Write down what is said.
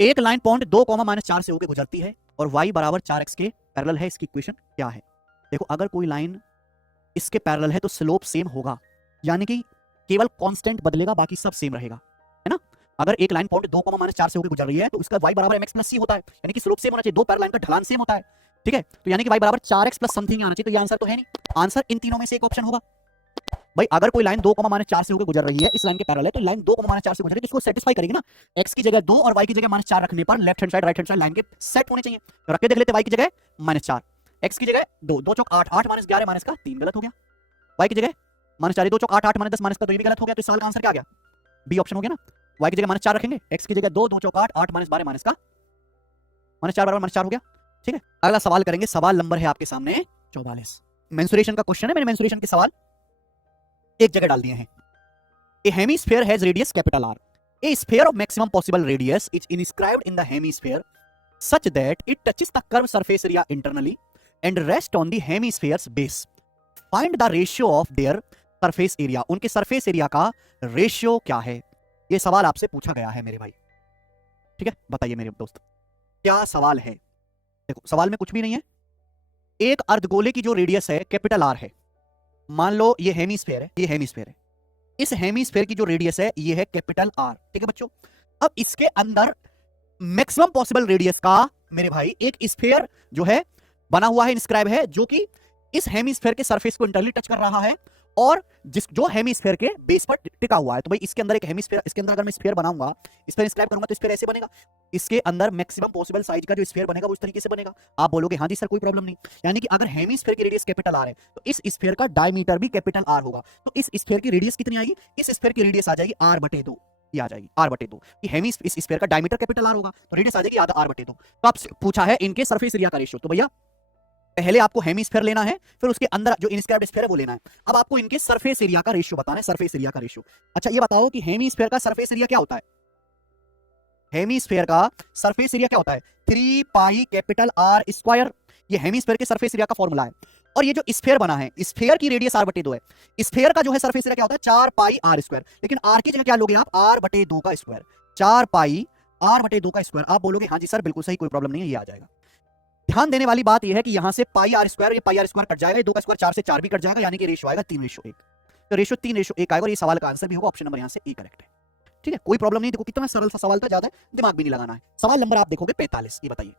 एक line point 2, -4 से होकर गुजरती है और y बराबर 4x के पैरेलल है, इसकी इक्वेशन क्या है? देखो अगर कोई लाइन इसके पैरेलल है तो स्लोप सेम होगा, यानी कि केवल कांस्टेंट बदलेगा, बाकी सब सेम रहेगा, है ना? अगर एक लाइन पॉइंट 2, -4 से होकर गुजर रही है तो इसका y बराबर mx प्लस c होता है, यानी कि स्लोप सेम होना चाहिए, दो पैरेलल लाइन का ढलान सेम होता है, ठीक है? तो यानी कि y बराबर 4x प्लस समथिंग आना चाहिए, तो ये आंसर तो है नहीं, आंसर इन तीनों में से एक ऑप्शन होगा। भाई अगर कोई लाइन 2, -4 से होकर गुजर रही है, इस लाइन के पैरेलल है, तो लाइन 2, -4 से गुजर रही है तो इसको सेटिस्फाई करेगी ना। x की जगह 2 और y की जगह -4 रखने पर left hand side right hand side line के सेट होने चाहिए, तो रख के देख लेते, y की जगह -4, x की जगह 2, 2 चौक 8, 8 -11 -3 गलत हो गया, y की जगह -4, 2 चौक 8, 8 -10 -का तो ये भी गलत हो गया, तो इस सवाल का आंसर क्या आ गया? बी ऑप्शन हो गया ना। y की जगह -4 रखेंगे, x की जगह 2, 2 चौक 8, 8 -12 का -4 बराबर -4 हो गया, ठीक है। अगला सवाल करेंगे, सवाल नंबर है आपके सामने 44, मेंसुरेशन का क्वेश्चन है, मैंने मेंसुरेशन के सवाल एक जगह डाल दिए हैं। A hemisphere has radius capital R. A sphere of maximum possible radius is inscribed in the hemisphere such that it touches the curved surface area internally and rests on the hemisphere's base. Find the ratio of their surface area. उनके surface area का ratio क्या है? ये सवाल आपसे पूछा गया है मेरे भाई, ठीक है? बताइए मेरे दोस्त, क्या सवाल है? देखो सवाल में कुछ भी नहीं है, एक अर्धगोले की जो रेडियस है कैपिटल आर है, मान लो ये हेमीस्फेयर है, ये हेमीस्फेयर है, इस हेमीस्फेयर की जो रेडियस है ये है कैपिटल आर, ठीक है बच्चों? अब इसके अंदर मैक्सिमम पॉसिबल रेडियस का मेरे भाई एक स्फीयर जो है बना हुआ है, इंस्क्राइब है, जो कि इस हेमीस्फेयर के सरफेस को इंटरली टच कर रहा है और जो हेमीस्फेयर के बेस पर टिका हुआ है। तो भाई इसके अंदर एक हेमीस्फेयर, इसके अंदर अगर मैं स्फीयर बनाऊंगा, इस पर इंस्क्राइब करूंगा तो स्फीयर ऐसे बनेगा, इसके अंदर मैक्सिमम पॉसिबल साइज का जो स्फीयर बनेगा वो इस तरीके से बनेगा। आप बोलोगे हाँ जी सर कोई प्रॉब्लम नहीं, यानी कि अगर हेमीस्फीयर की रेडियस कैपिटल आर है तो इस स्फीयर का डायमीटर भी कैपिटल आर होगा, तो इस स्फीयर की रेडियस कितनी आएगी? इस स्फीयर की रेडियस आ जाएगी r/2, ये आ जाएगी r/2, कि हेमी इस स्फीयर का डायमीटर कैपिटल आर होगा तो रेडियस आ जाएगी आधा r/2। तो आपसे पूछा है इनके सरफेस एरिया का रेशियो, तो भैया पहले आपको हेमीस्फीयर लेना है, फिर उसके अंदर जो इनस्क्राइब्ड स्फीयर है वो लेना है। अब आपको इनके सरफेस एरिया का रेशियो बताना है, सरफेस एरिया का रेशियो। अच्छा ये बताओ कि हेमीस्फीयर का सरफेस एरिया क्या होता है? हेमीस्फीयर का सरफेस एरिया क्या होता है? 3 पाई कैपिटल आर स्क्वायर, ये हेमीस्फीयर के सरफेस एरिया का फॉर्मूला है। और ये जो स्फीयर बना है, स्फीयर की रेडियस r/2 है, स्फीयर का जो है सरफेस एरिया क्या होता है? 4 पाई आर स्क्वायर, लेकिन आर की जगह क्या लोगे आप? r/2 का स्क्वायर, 4 पाई r/2 का स्क्वायर। आप बोलोगे हाँ जी सर बिल्कुल सही, कोई प्रॉब्लम नहीं है, ये आ जाएगा। ध्यान देने वाली बात यह है कि यहां से पाई आर स्क्वायर, ये पाई आर स्क्वायर कट जाएगा, 2 का स्क्वायर 4 से 4 भी कट जाएगा, यानी कि रेशियो आएगा 3:1, तो रेशियो 3:1 आएगा और ये सवाल का आंसर भी होगा ऑप्शन नंबर यहां से ए करेक्ट है, ठीक है? कोई प्रॉब्लम नहीं। देखो कितना सरल सा सवाल था, ज्यादा दिमाग भी नहीं लगाना है। सवाल नंबर आप देखोगे 45, ये बताइए